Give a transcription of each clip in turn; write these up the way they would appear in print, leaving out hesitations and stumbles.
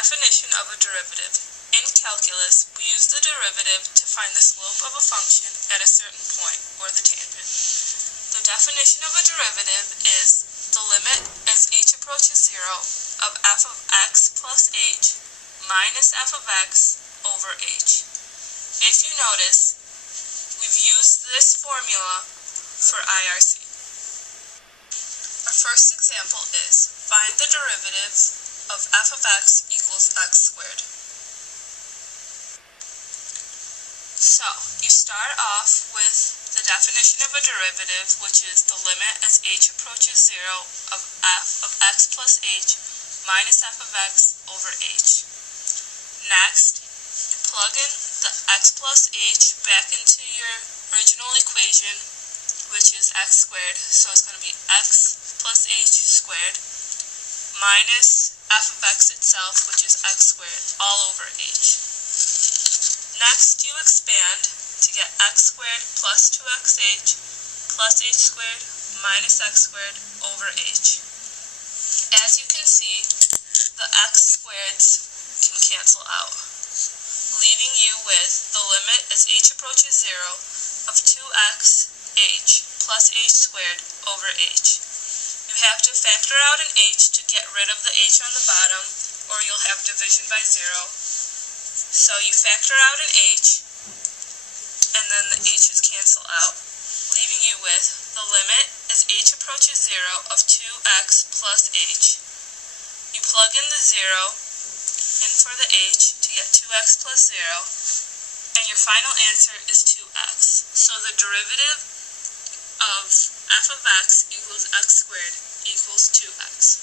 Definition of a derivative. In calculus, we use the derivative to find the slope of a function at a certain point, or the tangent. The definition of a derivative is the limit as h approaches 0 of f of x plus h minus f of x over h. If you notice, we've used this formula for IRC. Our first example is find the derivative of f of x equals x squared. So, you start off with the definition of a derivative, which is the limit as h approaches 0 of f of x plus h minus f of x over h. Next, you plug in the x plus h back into your original equation, which is x squared, so it's going to be x plus h squared minus f of x itself, which is x squared, all over h. Next, you expand to get x squared plus 2xh plus h squared minus x squared over h. As you can see, the x squareds can cancel out, leaving you with the limit as h approaches 0 of 2xh plus h squared over h. You have to factor out an h to get rid of the h on the bottom, or you'll have division by 0. So you factor out an h, and then the h's cancel out, leaving you with the limit as h approaches 0 of 2x plus h. You plug in the 0 in for the h to get 2x plus 0, and your final answer is 2x. So the derivative of f of x equals x squared equals 2x.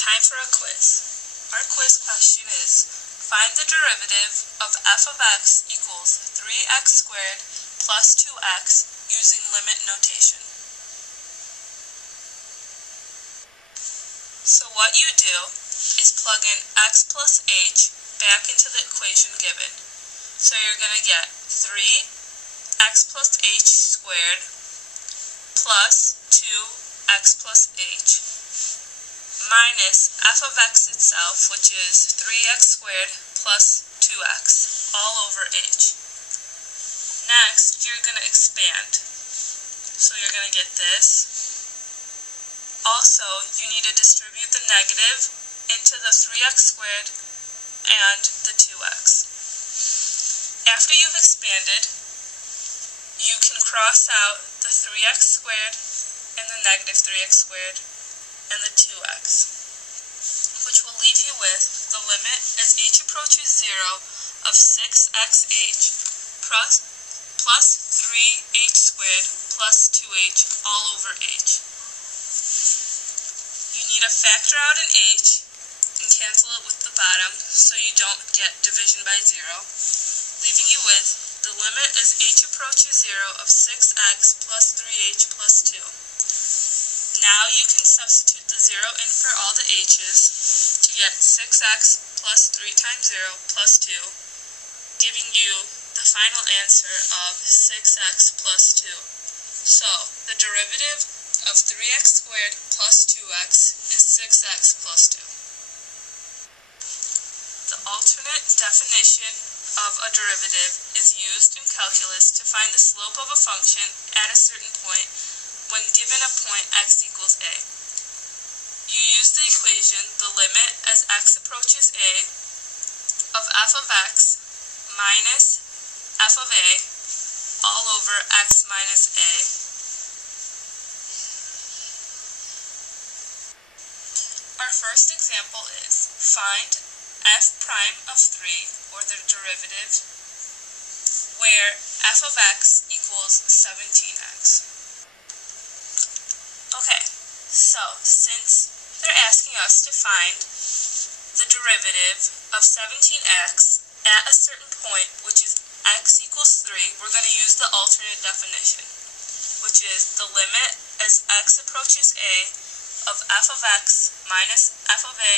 Time for a quiz. Our quiz question is, find the derivative of f of x equals 3x squared plus 2x using limit notation. So what you do is plug in x plus h back into the equation given. So you're going to get 3x plus h squared plus 2x plus h minus f of x itself, which is 3x squared plus 2x, all over h. Next, you're going to expand. So you're going to get this. Also, you need to distribute the negative into the 3x squared and the 2x. After you've expanded, you can cross out the 3x squared and the negative 3x squared and the 2x, which will leave you with the limit as h approaches 0 of 6xh plus 3h squared plus 2h all over h. You need to factor out an h and cancel it with the bottom so you don't get division by 0, leaving you with the limit as h approaches 0 of 6x plus 3h plus 2. Now you can substitute the 0 in for all the h's to get 6x plus 3 times 0 plus 2, giving you the final answer of 6x plus 2. So, the derivative of 3x squared plus 2x is 6x plus 2. The alternate definition of a derivative is used in calculus to find the slope of a function at a certain point when given a point x equals a. You use the equation the limit as x approaches a of f of x minus f of a all over x minus a. Our first example is find f prime of 3, or the derivative, where f of x equals 17x. Okay, so since they're asking us to find the derivative of 17x at a certain point, which is x equals 3, we're going to use the alternate definition, which is the limit as x approaches a of f of x minus f of a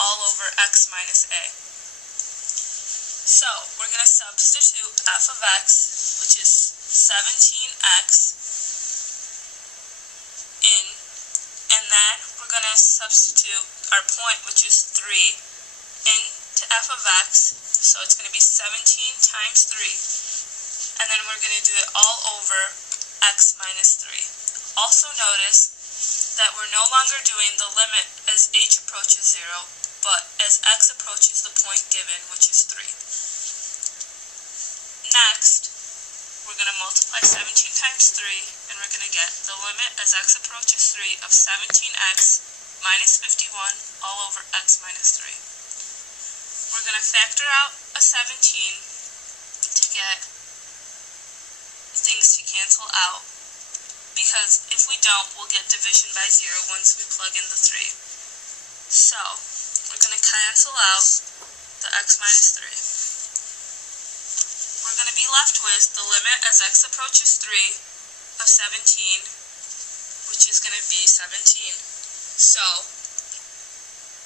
all over x minus a. So, we're going to substitute f of x, which is 17x, in, and then we're going to substitute our point, which is 3, into f of x. So it's going to be 17 times 3. And then we're going to do it all over x minus 3. Also notice that we're no longer doing the limit as h approaches 0, but as x approaches the point given, which is 3. Next, we're going to multiply 17 times 3, and we're going to get the limit as x approaches 3 of 17x minus 51 all over x minus 3. We're going to factor out a 17 to get things to cancel out, because if we don't, we'll get division by 0 once we plug in the 3. So, we're going to cancel out the x minus 3. We're going to be left with the limit as x approaches 3 of 17, which is going to be 17. So,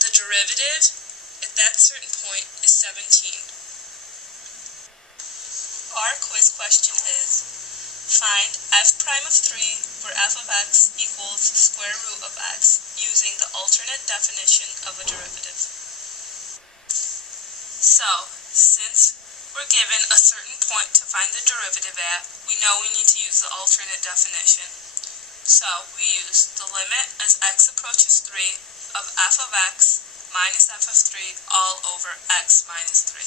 the derivative at that certain point is 17. Our quiz question is, find f prime of 3 where f of x equals square root of x using the alternate definition of a derivative. So, since we're given a certain point to find the derivative at, we know we need to use the alternate definition. So, we use the limit as x approaches 3 of f of x minus f of 3 all over x minus 3.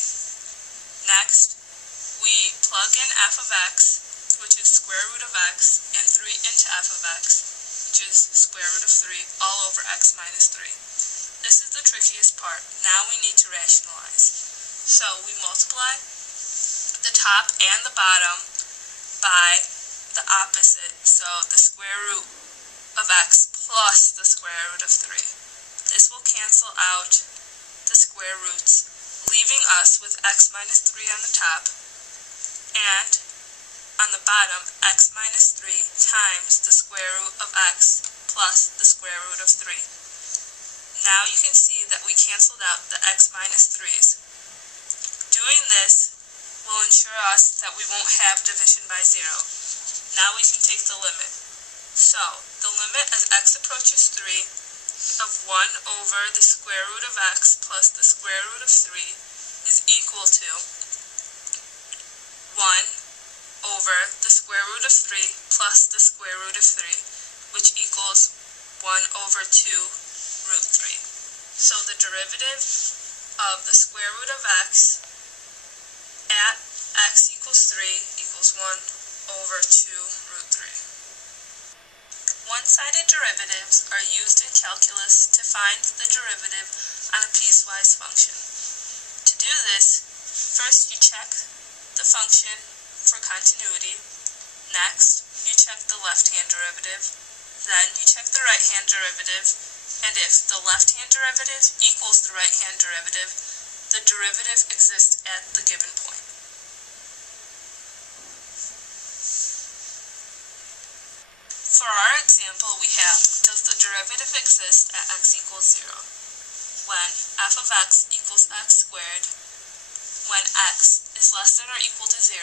Next, we plug in f of x, which is square root of x, and 3 into f of x, which is square root of 3 all over x minus 3. This is the trickiest part. Now we need to rationalize. So we multiply the top and the bottom by the opposite, so the square root of x plus the square root of 3. This will cancel out the square roots, leaving us with x minus 3 on the top, and on the bottom, x minus 3 times the square root of x plus the square root of 3. Now you can see that we canceled out the x minus 3's. Doing this will ensure us that we won't have division by 0. Now we can take the limit. So, the limit as x approaches 3 of 1 over the square root of x plus the square root of 3 is equal to 1 over the square root of 3 plus the square root of 3, which equals 1 over 2 root 3. So the derivative of the square root of x at x equals 3 equals 1 over 2 root 3. One-sided derivatives are used in calculus to find the derivative on a piecewise function. To do this, first you check the function for continuity. Next, you check the left-hand derivative. Then you check the right-hand derivative, and if the left-hand derivative equals the right-hand derivative, the derivative exists at the given point. For our example, we have, does the derivative exist at x equals 0? When f of x equals x squared, when x is less than or equal to 0,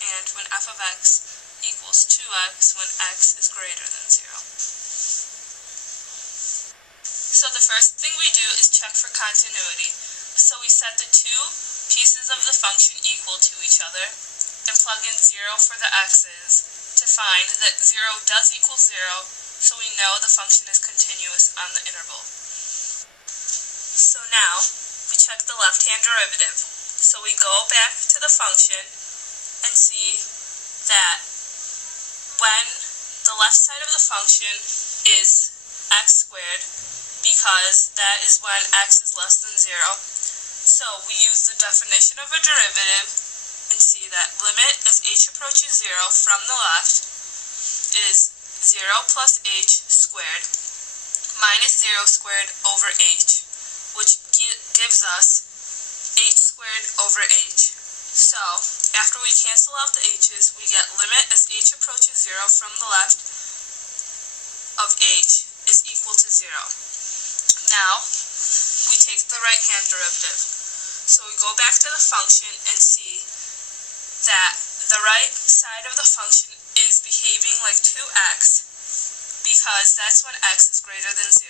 and when f of x equals 2x when x is greater than 0. So the first thing we do is check for continuity. So we set the two pieces of the function equal to each other and plug in 0 for the x's to find that 0 does equal 0, so we know the function is continuous on the interval. So now we check the left-hand derivative. So we go back to the function and see that when the left side of the function is x squared, because that is when x is less than 0. So we use the definition of a derivative and see that limit as h approaches 0 from the left is 0 plus h squared minus 0 squared over h, which gives us h squared over h. So, after we cancel out the h's, we get limit as h approaches 0 from the left of h is equal to 0. Now, we take the right-hand derivative. So we go back to the function and see that the right side of the function is behaving like 2x because that's when x is greater than 0.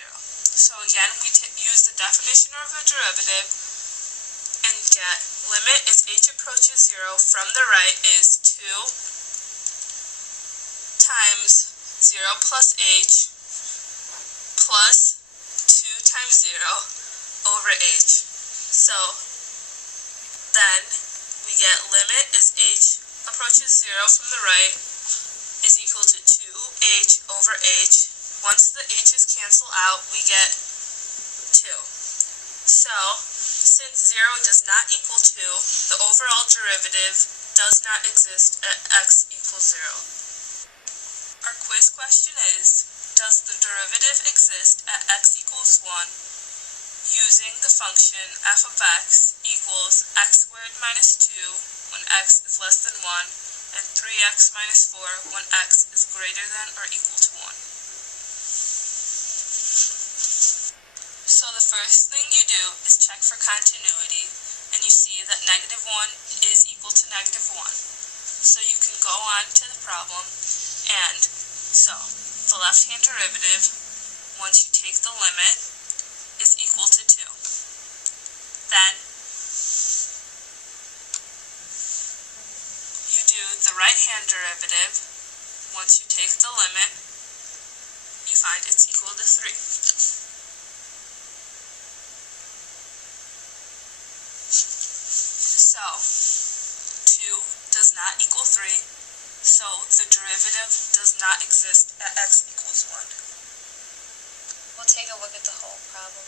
So again, we use the definition of a derivative and get limit as h approaches 0 from the right is 2 times 0 plus h plus 2 times 0 over h. So then we get limit as h approaches 0 from the right is equal to 2h over h. Once the h's cancel out, we get 2. So, since 0 does not equal 2, the overall derivative does not exist at x equals 0. Our quiz question is, does the derivative exist at x equals 1 using the function f of x equals x squared minus 2 when x is less than 1 and 3x minus 4 when x is greater than or equal to 1. So the first thing you do is check for continuity, and you see that negative 1 is equal to negative 1. So you can go on to the problem, and so the left-hand derivative, once you take the limit, is equal to 2. Then you do the right-hand derivative. Once you take the limit, you find it's equal to 3. So 2 does not equal 3, so the derivative does not exist at x equals 1. We'll take a look at the whole problem.